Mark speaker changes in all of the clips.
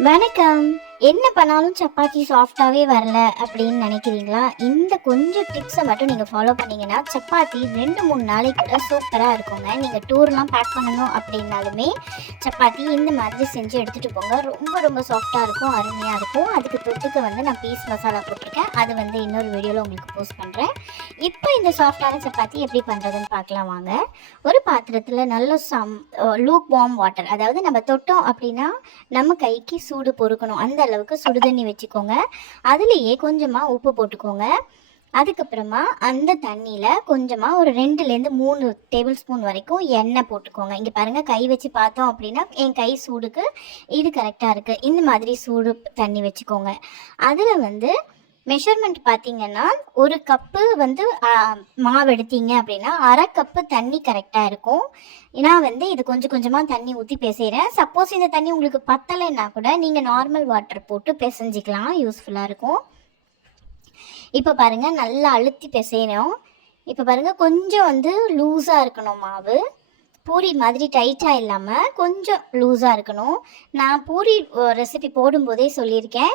Speaker 1: வணக்கம். என்ன பண்ணாலும் சப்பாத்தி சாஃப்டாகவே வரல அப்படின்னு நினைக்கிறீங்களா? இந்த கொஞ்சம் டிப்ஸை மட்டும் நீங்கள் ஃபாலோ பண்ணீங்கன்னா சப்பாத்தி ரெண்டு மூணு நாளைக்கு கூட சூப்பராக இருக்குங்க. நீங்கள் டூர்லாம் பேக் பண்ணணும் அப்படின்னாலுமே சப்பாத்தி இந்த மாதிரி செஞ்சு எடுத்துகிட்டு போங்க. ரொம்ப ரொம்ப சாஃப்டாக இருக்கும் அருமையாக இருக்கும். அதுக்கு தொட்டுக்க வந்து நான் பீஸ் மசாலா போட்டிருக்கேன். அது வந்து இன்னொரு வீடியோவில் உங்களுக்கு போஸ்ட் பண்ணுறேன் இப்போ இந்த சாஃப்டான சப்பாத்தி எப்படி பண்ணுறதுன்னு பார்க்கலாம் வாங்க. ஒரு பாத்திரத்தில் நல்ல சம் லூக் வார்ம் வாட்டர் அதாவது நம்ம தொட்டோம் அப்படின்னா நம்ம கைக்கு சூடு பொறுக்கணும். அந்த அளவுக்கு சுடு தண்ணி வச்சுக்கோங்க. அதுலேயே கொஞ்சமாக உப்பு போட்டுக்கோங்க. அதுக்கப்புறமா அந்த தண்ணியில் கொஞ்சமாக ஒரு ரெண்டுலேருந்து மூணு டேபிள் ஸ்பூன் வரைக்கும் எண்ணெய் போட்டுக்கோங்க. இங்கே பாருங்கள் கை வச்சு பார்த்தோம் அப்படின்னா என் கை சூடுக்கு இது கரெக்டாக இருக்குது இந்த மாதிரி சூடு தண்ணி வச்சுக்கோங்க. அதில் வந்து மெஷர்மெண்ட் பார்த்தீங்கன்னா ஒரு கப்பு வந்து மாவு எடுத்தீங்க அப்படின்னா அரை கப்பு தண்ணி கரெக்டாக இருக்கும். ஏன்னா வந்து இது கொஞ்சம் கொஞ்சமாக தண்ணி ஊற்றி பிசைகிறேன் சப்போஸ் இந்த தண்ணி உங்களுக்கு பத்தலைன்னா கூட நீங்கள் நார்மல் வாட்டர் போட்டு பிசைஞ்சிக்கலாம். யூஸ்ஃபுல்லாக இருக்கும். இப்போ பாருங்கள் நல்லா அழுத்தி பிசையணும். இப்போ பாருங்கள் கொஞ்சம் வந்து லூஸாக இருக்கணும் மாவு. பூரி மாதிரி டைட்டாக இல்லாமல் கொஞ்சம் லூஸாக இருக்கணும். நான் பூரி ரெசிபி போடும்போதே சொல்லியிருக்கேன்.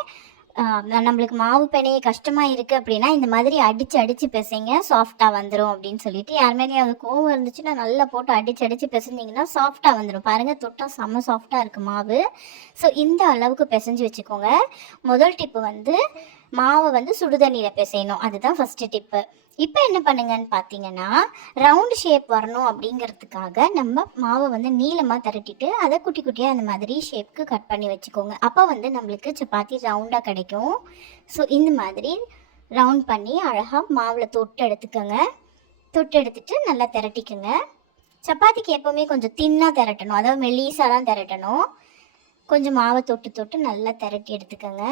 Speaker 1: நம்மளுக்கு மாவு பிணைய கஷ்டமாக இருக்குது அப்படின்னா இந்த மாதிரி அடித்து அடித்து பிசைங்க சாஃப்டாக வந்துடும் அப்படின்னு சொல்லிட்டு. யார் மேலேயும் அது கோவம் இருந்துச்சுன்னா நல்லா போட்டு அடித்து அடித்து பிசைஞ்சிங்கன்னா சாஃப்டாக வந்துடும் பாருங்கள் தொட்டா செம்ம சாஃப்டாக இருக்குது மாவு. ஸோ இந்த அளவுக்கு பிசைஞ்சு வச்சுக்கோங்க. முதல் டிப்பு வந்து மாவை வந்து சுடுதண்ணியில் பிசையணும். அதுதான் ஃபஸ்ட்டு டிப்பு இப்போ என்ன பண்ணுங்கன்னு பார்த்தீங்கன்னா ரவுண்ட் ஷேப் வரணும் அப்படிங்கிறதுக்காக நம்ம மாவை வந்து நீளமாக திரட்டிட்டு அதை குட்டி குட்டியாக அந்த மாதிரி ஷேப்க்கு கட் பண்ணி வச்சுக்கோங்க. அப்போ வந்து நம்மளுக்கு சப்பாத்தி ரவுண்டாக கிடைக்கும். ஸோ இந்த மாதிரி ரவுண்ட் பண்ணி அழகாக மாவில் தொட்டு எடுத்துக்கோங்க. தொட்டு எடுத்துட்டு நல்லா திரட்டிக்கோங்க. சப்பாத்திக்கு எப்போவுமே கொஞ்சம் தின்னாக திரட்டணும். அதாவது மெல்லீஸாக தான் திரட்டணும். கொஞ்சம் மாவை தொட்டு தொட்டு நல்லா திரட்டி எடுத்துக்கோங்க.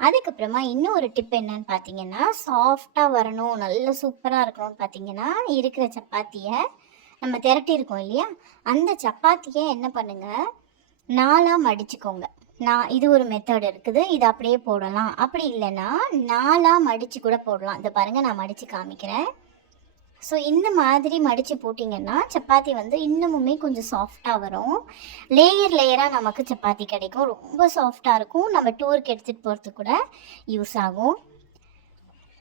Speaker 1: அதுக்கப்புறமா இன்னும் ஒரு டிப் என்னன்னு பார்த்தீங்கன்னா சாஃப்டாக வரணும் நல்ல சூப்பராக இருக்கணும்னு பார்த்தீங்கன்னா இருக்கிற சப்பாத்தியை நம்ம திரட்டியிருக்கோம் இல்லையா? அந்த சப்பாத்தியை என்ன பண்ணுங்கள் நாலாக மடிச்சுக்கோங்க. நான் இது ஒரு மெத்தட் இருக்குது. இது அப்படியே போடலாம். அப்படி இல்லைன்னா நாலாக மடித்து கூட போடலாம். இதை பாருங்கள் நான் மடித்து காமிக்கிறேன். ஸோ இந்த மாதிரி மடித்து போட்டிங்கன்னா சப்பாத்தி வந்து இன்னமுமே கொஞ்சம் சாஃப்டாக வரும். லேயர் லேயராக நமக்கு சப்பாத்தி கிடைக்கும். ரொம்ப சாஃப்டாக இருக்கும். நம்ம டூருக்கு எடுத்துகிட்டு போகிறதுக்கு கூட யூஸ் ஆகும்.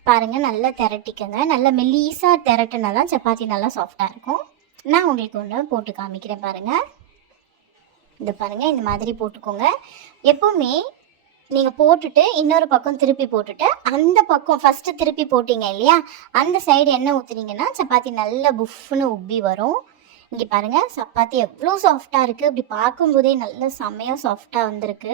Speaker 1: பாருங்கள் நல்லா திரட்டிக்கங்க. நல்லா மெல்லீஸாக திரட்டினா தான் சப்பாத்தி நல்லா சாஃப்டாக இருக்கும். நான் உங்களுக்கு ஒன்று போட்டு காமிக்கிறேன் பாருங்கள் இந்த பாருங்கள் இந்த மாதிரி போட்டுக்கோங்க. எப்போவுமே நீங்கள் போட்டுட்டு இன்னொரு பக்கம் திருப்பி போட்டுட்டு அந்த பக்கம் ஃபஸ்ட்டு திருப்பி போட்டீங்க இல்லையா? அந்த சைடு என்ன ஊற்றுனீங்கன்னா சப்பாத்தி நல்லா புஃப்னு உப்பி வரும். இங்கே பாருங்கள் சப்பாத்தி எவ்வளோ சாஃப்டாக இருக்குது இப்படி பார்க்கும்போதே நல்ல செம்மையாக சாஃப்டாக வந்திருக்கு.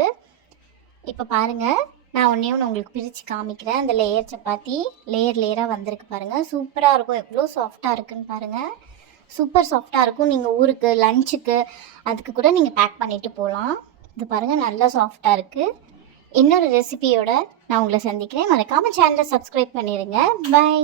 Speaker 1: இப்போ பாருங்கள் நான் ஒன்றே ஒன்று உங்களுக்கு பிரித்து காமிக்கிறேன். அந்த லேயர் சப்பாத்தி லேயர் லேயராக வந்திருக்கு பாருங்கள் சூப்பராக இருக்கும். எவ்வளோ சாஃப்டாக இருக்குன்னு பாருங்கள் சூப்பர் சாஃப்டாக இருக்கும். நீங்கள் ஊருக்கு லஞ்சுக்கு அதுக்கு கூட நீங்கள் பேக் பண்ணிட்டு போகலாம். இது பாருங்கள் நல்லா சாஃப்டாக இருக்குது இன்னொரு ரெசிபியோட நான் உங்களை சந்திக்கிறேன். மறக்காமல் சேனலை சப்ஸ்கிரைப் பண்ணிடுங்க பை